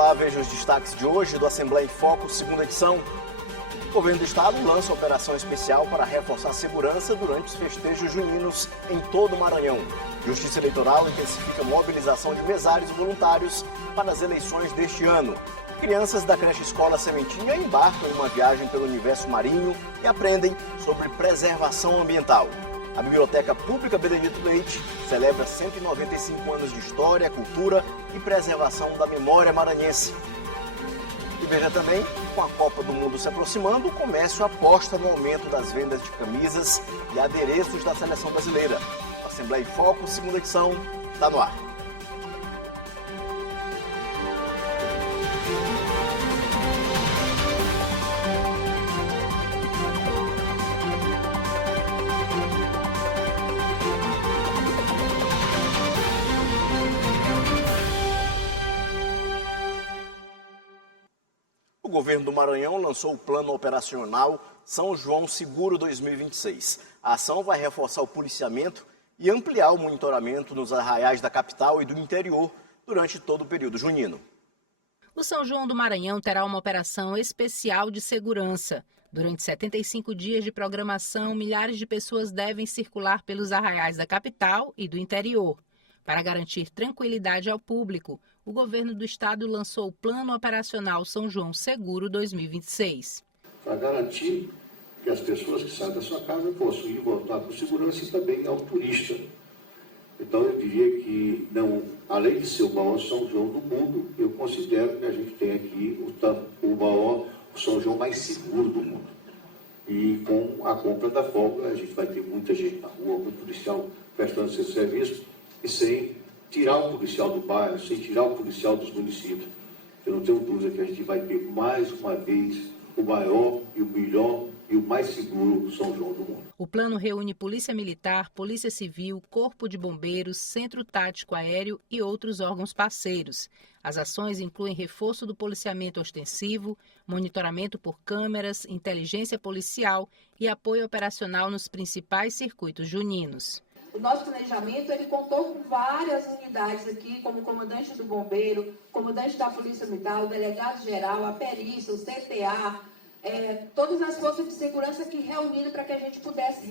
Olá, veja os destaques de hoje do Assembleia em Foco, segunda edição. O governo do estado lança operação especial para reforçar a segurança durante os festejos juninos em todo o Maranhão. Justiça Eleitoral intensifica a mobilização de mesários voluntários para as eleições deste ano. Crianças da creche Escola Sementinha embarcam em uma viagem pelo universo marinho e aprendem sobre preservação ambiental. A Biblioteca Pública Benedito Leite celebra 195 anos de história, cultura e preservação da memória maranhense. E veja também, com a Copa do Mundo se aproximando, o comércio aposta no aumento das vendas de camisas e adereços da seleção brasileira. Assembleia em Foco, segunda edição, está no ar. O governo do Maranhão lançou o Plano Operacional São João Seguro 2026. A ação vai reforçar o policiamento e ampliar o monitoramento nos arraiais da capital e do interior durante todo o período junino. O São João do Maranhão terá uma operação especial de segurança. Durante 75 dias de programação, milhares de pessoas devem circular pelos arraiais da capital e do interior. Para garantir tranquilidade ao público, o governo do estado lançou o Plano Operacional São João Seguro 2026. Para garantir que as pessoas que saem da sua casa possam ir voltar com segurança e também ao turista. Então eu diria que, não, além de ser o maior São João do mundo, eu considero que a gente tem aqui o maior São João mais seguro do mundo. E com a compra da folga, a gente vai ter muita gente na rua, muito policial prestando seu serviço, e sem tirar o policial do bairro, sem tirar o policial dos municípios. Eu não tenho dúvida que a gente vai ter mais uma vez o maior e o melhor e o mais seguro São João do mundo. O plano reúne Polícia Militar, Polícia Civil, Corpo de Bombeiros, Centro Tático Aéreo e outros órgãos parceiros. As ações incluem reforço do policiamento ostensivo, monitoramento por câmeras, inteligência policial e apoio operacional nos principais circuitos juninos. O nosso planejamento, ele contou com várias unidades aqui, como o comandante do bombeiro, comandante da Polícia Militar, o delegado-geral, a perícia, o CTA, todas as forças de segurança aqui reunidas para que a gente pudesse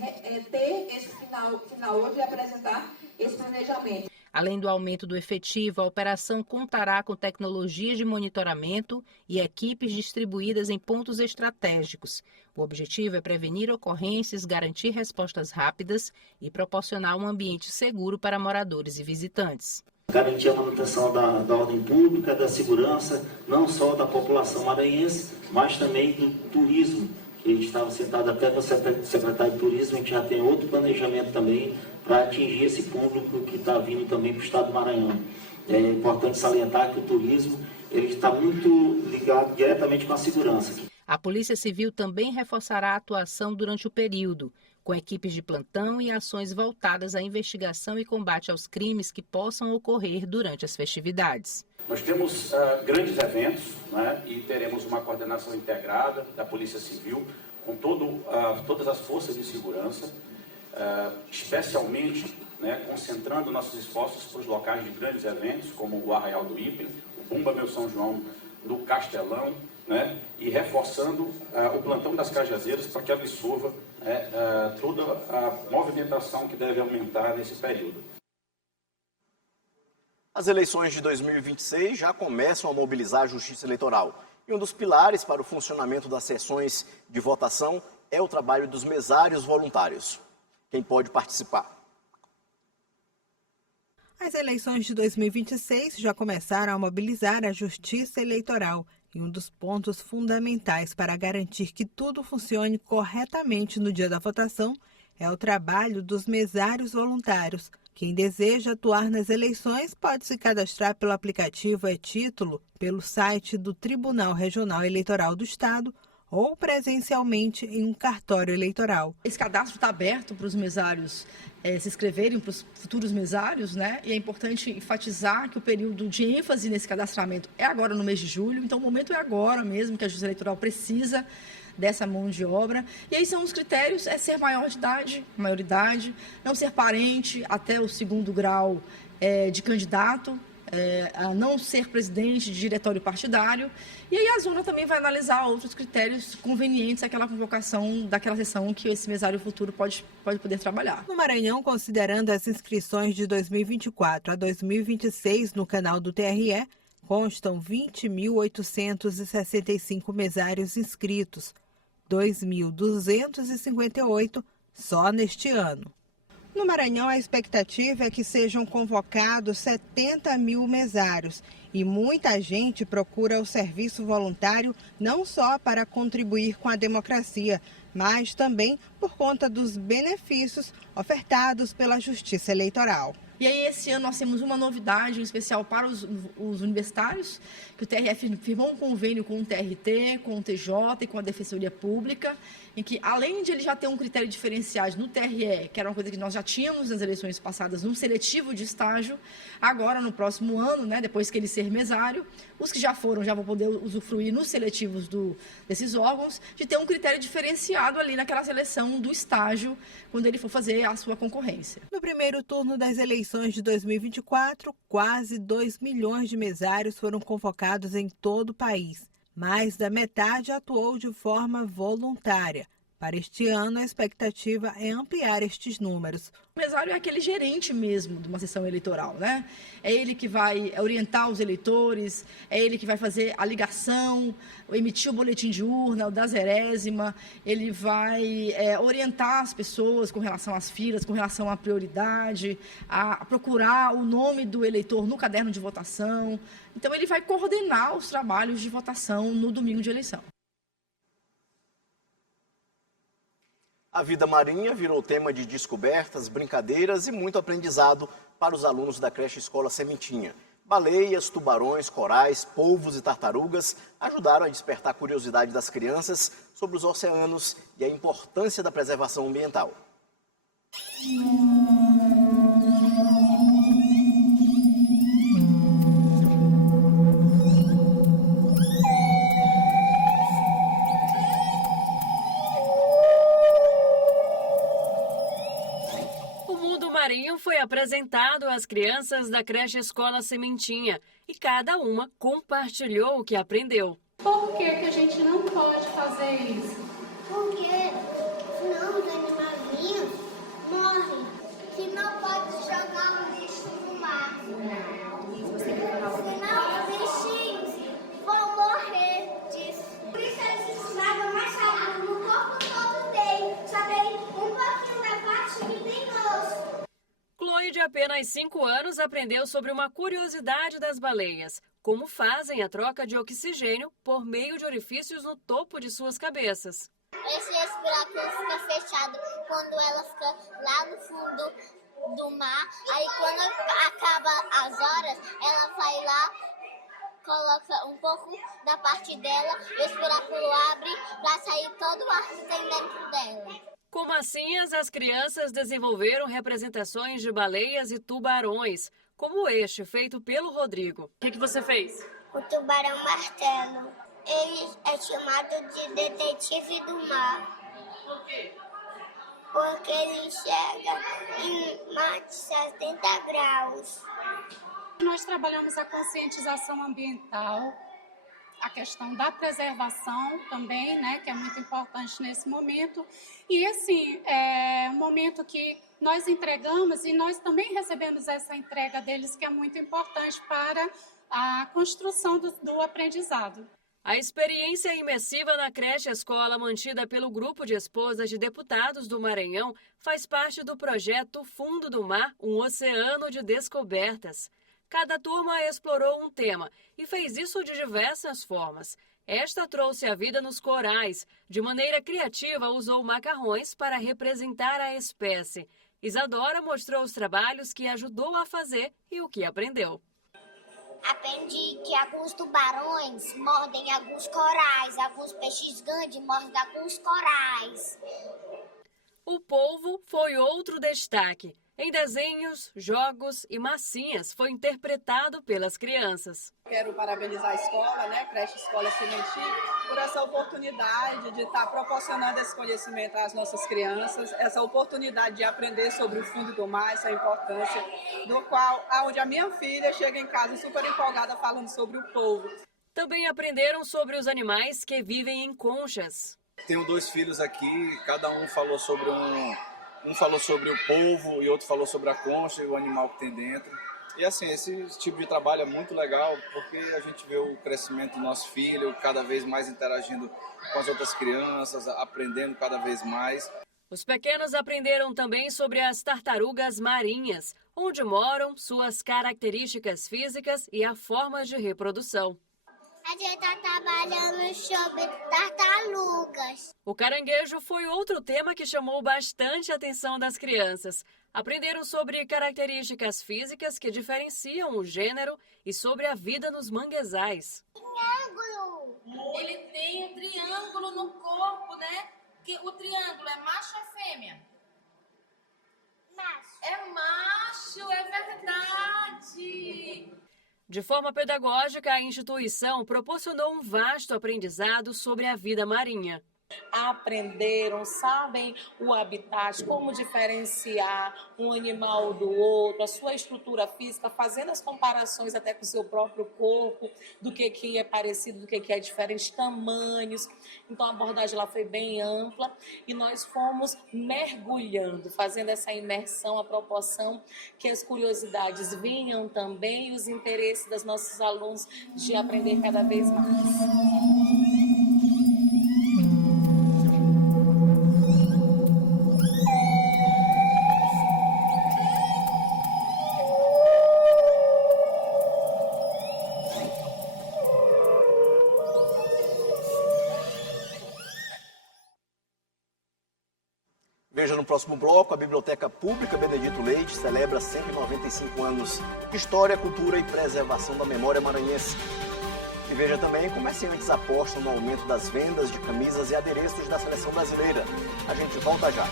ter esse final hoje e apresentar esse planejamento. Além do aumento do efetivo, a operação contará com tecnologias de monitoramento e equipes distribuídas em pontos estratégicos. O objetivo é prevenir ocorrências, garantir respostas rápidas e proporcionar um ambiente seguro para moradores e visitantes. Garantir a manutenção da ordem pública, da segurança, não só da população maranhense, mas também do turismo. A gente estava sentado até com o secretário de Turismo, a gente já tem outro planejamento também para atingir esse público que está vindo também para o estado do Maranhão. É importante salientar que o turismo ele está muito ligado diretamente com a segurança. A Polícia Civil também reforçará a atuação durante o período, com equipes de plantão e ações voltadas à investigação e combate aos crimes que possam ocorrer durante as festividades. Nós temos grandes eventos, né, e teremos uma coordenação integrada da Polícia Civil com todas as forças de segurança, especialmente, né, concentrando nossos esforços para os locais de grandes eventos, como o Arraial do Ipe, o Bumba Meu São João do Castelão, né, e reforçando o plantão das Cajazeiras para que absorva toda a movimentação que deve aumentar nesse período. As eleições de 2026 já começam a mobilizar a Justiça Eleitoral. E um dos pilares para o funcionamento das sessões de votação é o trabalho dos mesários voluntários. Quem pode participar? As eleições de 2026 já começaram a mobilizar a Justiça Eleitoral. E um dos pontos fundamentais para garantir que tudo funcione corretamente no dia da votação é o trabalho dos mesários voluntários. Quem deseja atuar nas eleições pode se cadastrar pelo aplicativo e-Título, pelo site do Tribunal Regional Eleitoral do Estado ou presencialmente em um cartório eleitoral. Esse cadastro está aberto para os mesários se inscreverem, para os futuros mesários, né? E é importante enfatizar que o período de ênfase nesse cadastramento é agora no mês de julho, então o momento é agora mesmo que a Justiça Eleitoral precisa dessa mão de obra. E aí são os critérios, é ser maior de idade, maioridade, não ser parente até o segundo grau de candidato, a não ser presidente de diretório partidário. E aí a zona também vai analisar outros critérios convenientes àquela convocação daquela sessão que esse mesário futuro pode poder trabalhar. No Maranhão, considerando as inscrições de 2024 a 2026 no canal do TRE, constam 20.865 mesários inscritos, 2.258 só neste ano. No Maranhão, a expectativa é que sejam convocados 70 mil mesários e muita gente procura o serviço voluntário não só para contribuir com a democracia, mas também por conta dos benefícios ofertados pela Justiça Eleitoral. E aí, esse ano, nós temos uma novidade em especial para os universitários, que o TRE firmou um convênio com o TRT, com o TJ e com a Defensoria Pública, em que, além de ele já ter um critério diferenciado no TRE, que era uma coisa que nós já tínhamos nas eleições passadas, num seletivo de estágio, agora, no próximo ano, né, depois que ele ser mesário, os que já foram já vão poder usufruir nos seletivos desses órgãos, de ter um critério diferenciado ali naquela seleção do estágio, quando ele for fazer a sua concorrência. No primeiro turno das eleições de 2024, quase 2 milhões de mesários foram convocados em todo o país. Mais da metade atuou de forma voluntária. Para este ano, a expectativa é ampliar estes números. O mesário é aquele gerente mesmo de uma sessão eleitoral, né? É ele que vai orientar os eleitores, é ele que vai fazer a ligação, emitir o boletim de urna, o da zerésima, ele vai orientar as pessoas com relação às filas, com relação à prioridade, a procurar o nome do eleitor no caderno de votação. Então, ele vai coordenar os trabalhos de votação no domingo de eleição. A vida marinha virou tema de descobertas, brincadeiras e muito aprendizado para os alunos da creche Escola Sementinha. Baleias, tubarões, corais, polvos e tartarugas ajudaram a despertar a curiosidade das crianças sobre os oceanos e a importância da preservação ambiental. Marinho foi apresentado às crianças da creche Escola Sementinha e cada uma compartilhou o que aprendeu. Por que a gente não pode fazer isso? Porque senão os animaizinhos morrem. Que não pode jogar o lixo no mar. Senão os bichinhos vão morrer disso. Por isso eles ensinavam mais rápido no corpo todo tem. Só tem um pouquinho da parte que tem osso. Chloe, de apenas 5 anos, aprendeu sobre uma curiosidade das baleias. Como fazem a troca de oxigênio por meio de orifícios no topo de suas cabeças. Esse respirador fica fechado quando ela fica lá no fundo do mar. Aí quando acaba as horas, ela vai lá, coloca um pouco da parte dela, o respirador abre para sair todo o ar que tem dentro dela. Com massinhas, as crianças desenvolveram representações de baleias e tubarões, como este, feito pelo Rodrigo. O que você fez? O tubarão martelo. Ele é chamado de detetive do mar. Por quê? Porque ele enxerga em mais de 70 graus. Nós trabalhamos a conscientização ambiental, a questão da preservação também, né, que é muito importante nesse momento. E, assim, é um momento que nós entregamos e nós também recebemos essa entrega deles, que é muito importante para a construção do aprendizado. A experiência imersiva na creche escola, mantida pelo Grupo de Esposas de Deputados do Maranhão, faz parte do projeto Fundo do Mar, um oceano de descobertas. Cada turma explorou um tema e fez isso de diversas formas. Esta trouxe a vida nos corais. De maneira criativa, usou macarrões para representar a espécie. Isadora mostrou os trabalhos que ajudou a fazer e o que aprendeu. Aprendi que alguns tubarões mordem alguns corais, alguns peixes grandes mordem alguns corais. O polvo foi outro destaque. Em desenhos, jogos e massinhas foi interpretado pelas crianças. Quero parabenizar a escola, Creche Escola Sementi, por essa oportunidade de estar proporcionando esse conhecimento às nossas crianças, essa oportunidade de aprender sobre o fundo do mar, essa importância, do qual, onde a minha filha chega em casa super empolgada falando sobre o polvo. Também aprenderam sobre os animais que vivem em conchas. Tenho 2 filhos aqui, cada um falou sobre um falou sobre o polvo e outro falou sobre a concha e o animal que tem dentro. E assim, esse tipo de trabalho é muito legal porque a gente vê o crescimento do nosso filho cada vez mais interagindo com as outras crianças, aprendendo cada vez mais. Os pequenos aprenderam também sobre as tartarugas marinhas, onde moram, suas características físicas e a forma de reprodução. A gente está trabalhando sobre tartarugas. O caranguejo foi outro tema que chamou bastante a atenção das crianças. Aprenderam sobre características físicas que diferenciam o gênero e sobre a vida nos manguezais. Triângulo! Ele tem um triângulo no corpo, Que o triângulo é macho ou é fêmea? Macho. É macho, é verdade! De forma pedagógica, a instituição proporcionou um vasto aprendizado sobre a vida marinha. Aprenderam, sabem o habitat, como diferenciar um animal do outro, a sua estrutura física, fazendo as comparações até com o seu próprio corpo, do que é parecido, do que é diferente, tamanhos. Então a abordagem lá foi bem ampla e nós fomos mergulhando, fazendo essa imersão, a proporção que as curiosidades vinham também e os interesses dos nossos alunos de aprender cada vez mais. Veja no próximo bloco, a Biblioteca Pública Benedito Leite celebra 195 anos de história, cultura e preservação da memória maranhense. E veja também, comerciantes apostam no aumento das vendas de camisas e adereços da seleção brasileira. A gente volta já.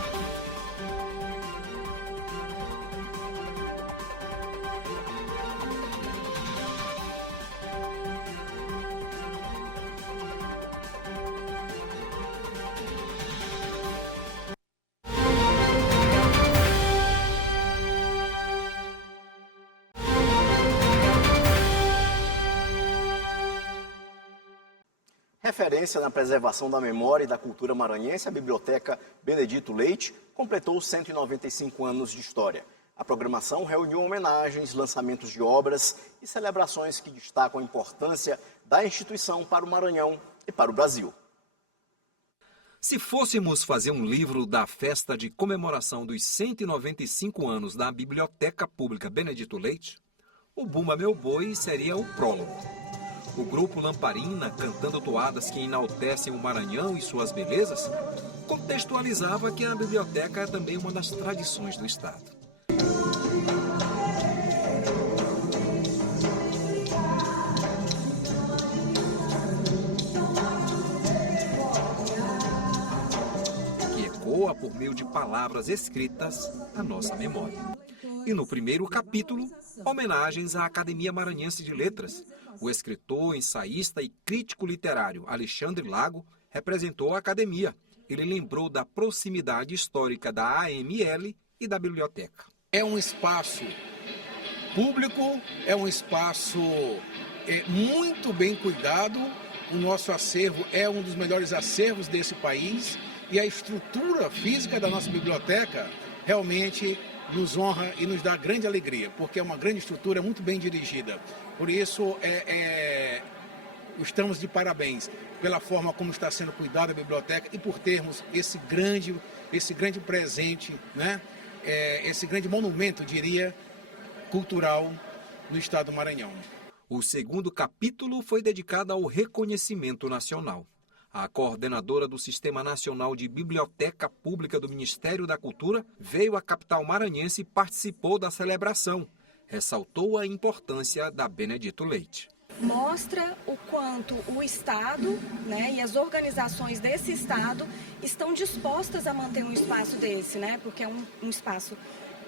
Referência na preservação da memória e da cultura maranhense, a Biblioteca Benedito Leite completou 195 anos de história. A programação reuniu homenagens, lançamentos de obras e celebrações que destacam a importância da instituição para o Maranhão e para o Brasil. Se fôssemos fazer um livro da festa de comemoração dos 195 anos da Biblioteca Pública Benedito Leite, o Bumba Meu Boi seria o prólogo. O grupo Lamparina, cantando toadas que enaltecem o Maranhão e suas belezas, contextualizava que a biblioteca é também uma das tradições do Estado. Que ecoa por meio de palavras escritas a nossa memória. E no primeiro capítulo, homenagens à Academia Maranhense de Letras. O escritor, ensaísta e crítico literário Alexandre Lago representou a academia. Ele lembrou da proximidade histórica da AML e da biblioteca. É um espaço público, é um espaço muito bem cuidado. O nosso acervo é um dos melhores acervos desse país e a estrutura física da nossa biblioteca realmente nos honra e nos dá grande alegria, porque é uma grande estrutura muito bem dirigida. Por isso, estamos de parabéns pela forma como está sendo cuidada a biblioteca e por termos esse grande presente, esse grande monumento, diria, cultural no estado do Maranhão. O segundo capítulo foi dedicado ao reconhecimento nacional. A coordenadora do Sistema Nacional de Biblioteca Pública do Ministério da Cultura veio à capital maranhense e participou da celebração. Ressaltou a importância da Benedito Leite. Mostra o quanto o Estado, e as organizações desse Estado estão dispostas a manter um espaço desse, porque é um espaço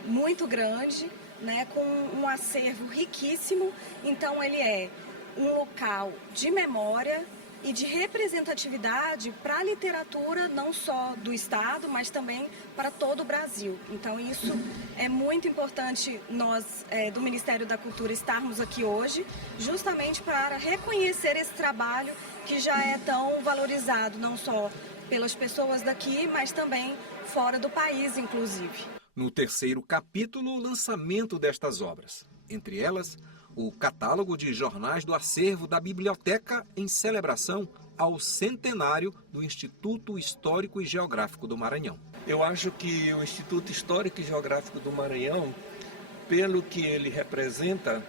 muito grande, né, com um acervo riquíssimo. Então ele é um local de memória e de representatividade para a literatura, não só do Estado, mas também para todo o Brasil. Então isso é muito importante nós, do Ministério da Cultura, estarmos aqui hoje, justamente para reconhecer esse trabalho que já é tão valorizado, não só pelas pessoas daqui, mas também fora do país, inclusive. No terceiro capítulo, o lançamento destas obras. Entre elas, o catálogo de jornais do acervo da Biblioteca em celebração ao centenário do Instituto Histórico e Geográfico do Maranhão. Eu acho que o Instituto Histórico e Geográfico do Maranhão, pelo que ele representa,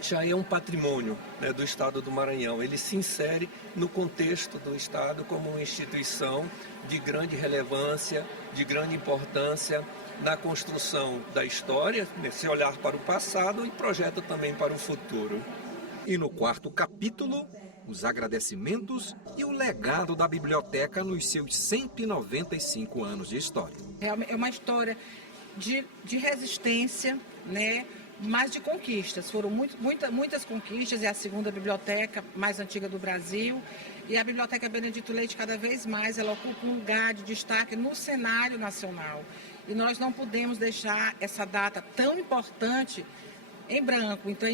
já é um patrimônio, né, do Estado do Maranhão. Ele se insere no contexto do Estado como uma instituição de grande relevância, de grande importância na construção da história, nesse olhar para o passado, e projeta também para o futuro. E no quarto capítulo, os agradecimentos e o legado da biblioteca nos seus 195 anos de história. É uma história de resistência, né? Mas de conquistas. Foram muitas conquistas. É a segunda biblioteca mais antiga do Brasil. E a Biblioteca Benedito Leite, cada vez mais, ela ocupa um lugar de destaque no cenário nacional. E nós não podemos deixar essa data tão importante em branco. Então,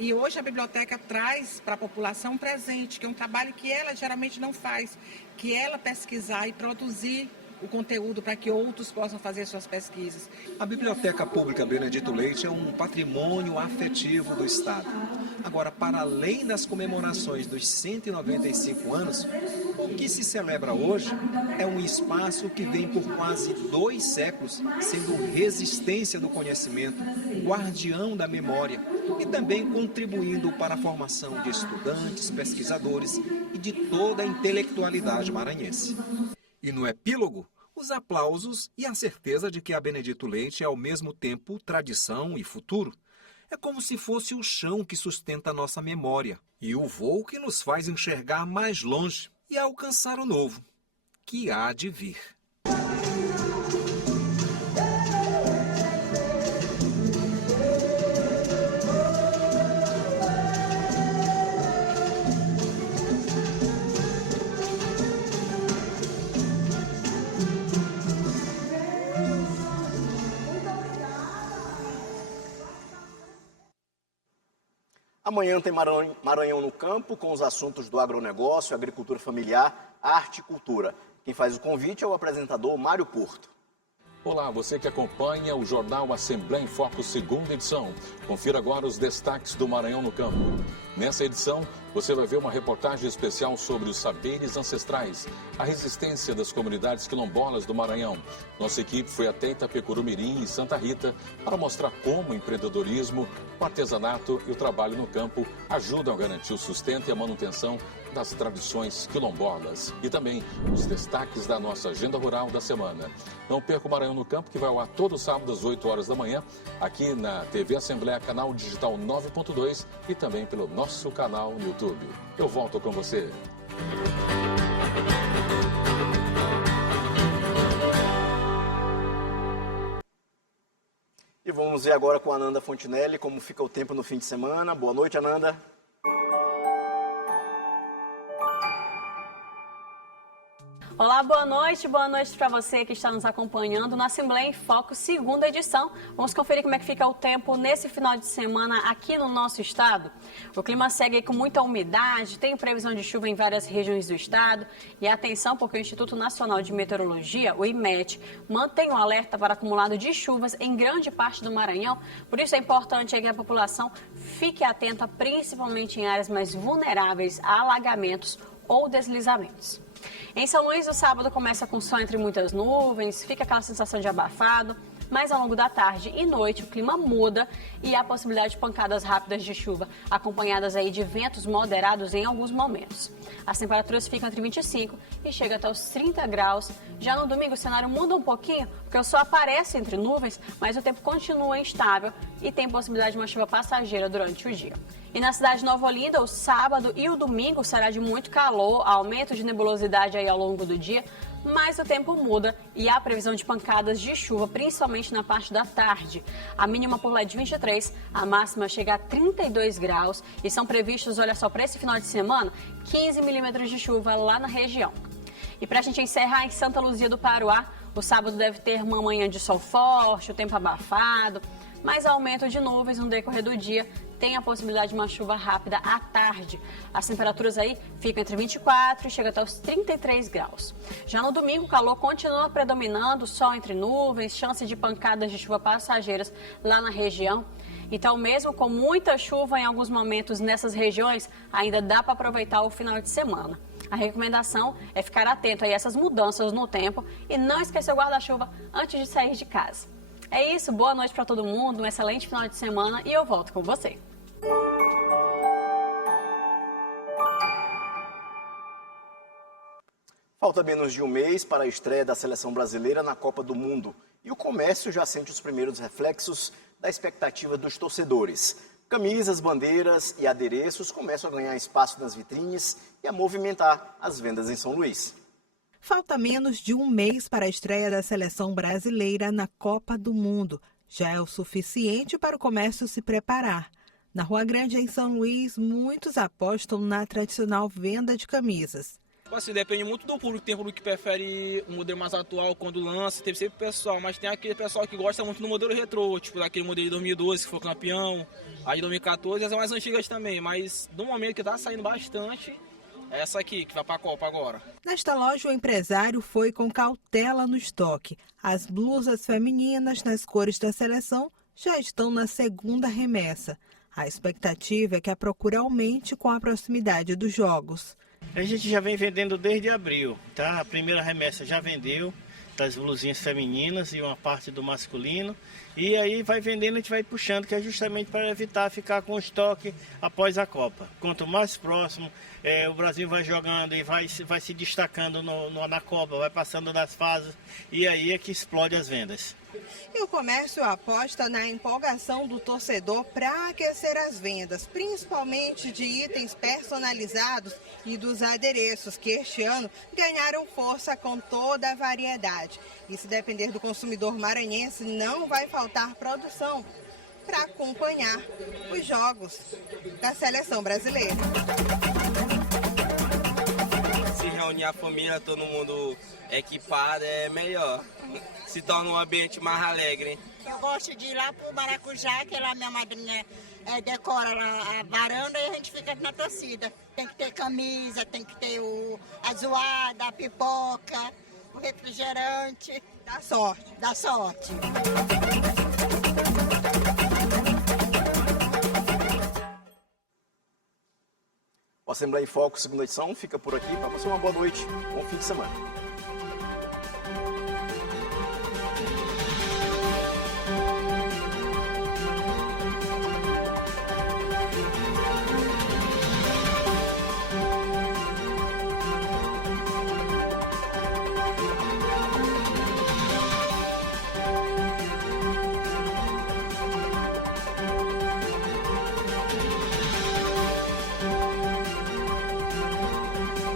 e hoje a biblioteca traz para a população um presente, que é um trabalho que ela geralmente não faz, que é ela pesquisar e produzir o conteúdo para que outros possam fazer suas pesquisas. A Biblioteca Pública Benedito Leite é um patrimônio afetivo do Estado. Agora, para além das comemorações dos 195 anos, o que se celebra hoje é um espaço que vem por quase 2 séculos sendo resistência do conhecimento, guardião da memória e também contribuindo para a formação de estudantes, pesquisadores e de toda a intelectualidade maranhense. E no epílogo, os aplausos e a certeza de que a Benedito Leite é ao mesmo tempo tradição e futuro. É como se fosse o chão que sustenta a nossa memória e o voo que nos faz enxergar mais longe e alcançar o novo, que há de vir. Amanhã tem Maranhão no Campo, com os assuntos do agronegócio, agricultura familiar, arte e cultura. Quem faz o convite é o apresentador Mário Porto. Olá, você que acompanha o jornal Assembleia em Foco, segunda edição. Confira agora os destaques do Maranhão no Campo. Nessa edição, você vai ver uma reportagem especial sobre os saberes ancestrais, a resistência das comunidades quilombolas do Maranhão. Nossa equipe foi até Itapecurumirim e Santa Rita para mostrar como o empreendedorismo, o artesanato e o trabalho no campo ajudam a garantir o sustento e a manutenção das tradições quilombolas. E também os destaques da nossa agenda rural da semana. Não perca o Maranhão no Campo, que vai ao ar todo sábado às 8 horas da manhã, aqui na TV Assembleia, canal digital 9.2 e também pelo nosso canal no YouTube. Eu volto com você. E vamos ver agora com a Ananda Fontinelli como fica o tempo no fim de semana. Boa noite, Ananda. Olá, boa noite para você que está nos acompanhando na Assembleia em Foco, segunda edição. Vamos conferir como é que fica o tempo nesse final de semana aqui no nosso estado. O clima segue com muita umidade, tem previsão de chuva em várias regiões do estado. E atenção, porque o Instituto Nacional de Meteorologia, o IMET, mantém um alerta para acumulado de chuvas em grande parte do Maranhão. Por isso é importante que a população fique atenta, principalmente em áreas mais vulneráveis a alagamentos ou deslizamentos. Em São Luís, o sábado começa com sol entre muitas nuvens, fica aquela sensação de abafado, mas ao longo da tarde e noite o clima muda e há possibilidade de pancadas rápidas de chuva, acompanhadas aí de ventos moderados em alguns momentos. As temperaturas ficam entre 25 e chega até os 30 graus. Já no domingo o cenário muda um pouquinho, porque o sol aparece entre nuvens, mas o tempo continua instável e tem possibilidade de uma chuva passageira durante o dia. E na cidade de Nova Olinda, o sábado e o domingo será de muito calor, aumento de nebulosidade aí ao longo do dia. mas o tempo muda e há previsão de pancadas de chuva, principalmente na parte da tarde. A mínima por lá é de 23, a máxima chega a 32 graus e são previstos, olha só, para esse final de semana, 15 milímetros de chuva lá na região. E para a gente encerrar, em Santa Luzia do Paruá, o sábado deve ter uma manhã de sol forte, o tempo abafado, mas aumento de nuvens no decorrer do dia, tem a possibilidade de uma chuva rápida à tarde. As temperaturas aí ficam entre 24 e chega até os 33 graus. Já no domingo, o calor continua predominando, sol entre nuvens, chance de pancadas de chuva passageiras lá na região. Então, mesmo com muita chuva em alguns momentos nessas regiões, ainda dá para aproveitar o final de semana. A recomendação é ficar atento a essas mudanças no tempo e não esquecer o guarda-chuva antes de sair de casa. É isso, boa noite para todo mundo, um excelente final de semana e eu volto com você. Falta menos de um mês para a estreia da seleção brasileira na Copa do Mundo e o comércio já sente os primeiros reflexos da expectativa dos torcedores. Camisas, bandeiras e adereços começam a ganhar espaço nas vitrines e a movimentar as vendas em São Luís. Falta menos de um mês para a estreia da seleção brasileira na Copa do Mundo. Já é o suficiente para o comércio se preparar. Na Rua Grande, em São Luís, muitos apostam na tradicional venda de camisas. Assim, depende muito do público. Tem público que prefere um modelo mais atual quando lança, teve sempre pessoal, mas tem aquele pessoal que gosta muito do modelo retrô, tipo daquele modelo de 2012 que foi campeão, a de 2014, as mais antigas também, mas no momento que está saindo bastante, é essa aqui, que vai para a Copa agora. Nesta loja, o empresário foi com cautela no estoque. As blusas femininas nas cores da seleção já estão na segunda remessa. A expectativa é que a procura aumente com a proximidade dos jogos. A gente já vem vendendo desde abril, tá? A primeira remessa já vendeu, das blusinhas femininas e uma parte do masculino. E aí vai vendendo, a gente vai puxando, que é justamente para evitar ficar com estoque após a Copa. Quanto mais próximo o Brasil vai jogando e vai se destacando na Copa, vai passando das fases, e aí é que explode as vendas. E o comércio aposta na empolgação do torcedor para aquecer as vendas, principalmente de itens personalizados e dos adereços, que este ano ganharam força com toda a variedade. E se depender do consumidor maranhense, não vai faltar produção para acompanhar os jogos da seleção brasileira. Se reunir a família, todo mundo equipado, é melhor. Se torna um ambiente mais alegre. Eu gosto de ir lá pro Maracujá, que lá minha madrinha decora lá a varanda e a gente fica na torcida. Tem que ter camisa, tem que ter a zoada, a pipoca, o refrigerante. Dá sorte. Dá sorte. O Assembleia em Foco, segunda edição, fica por aqui para você uma boa noite, bom fim de semana.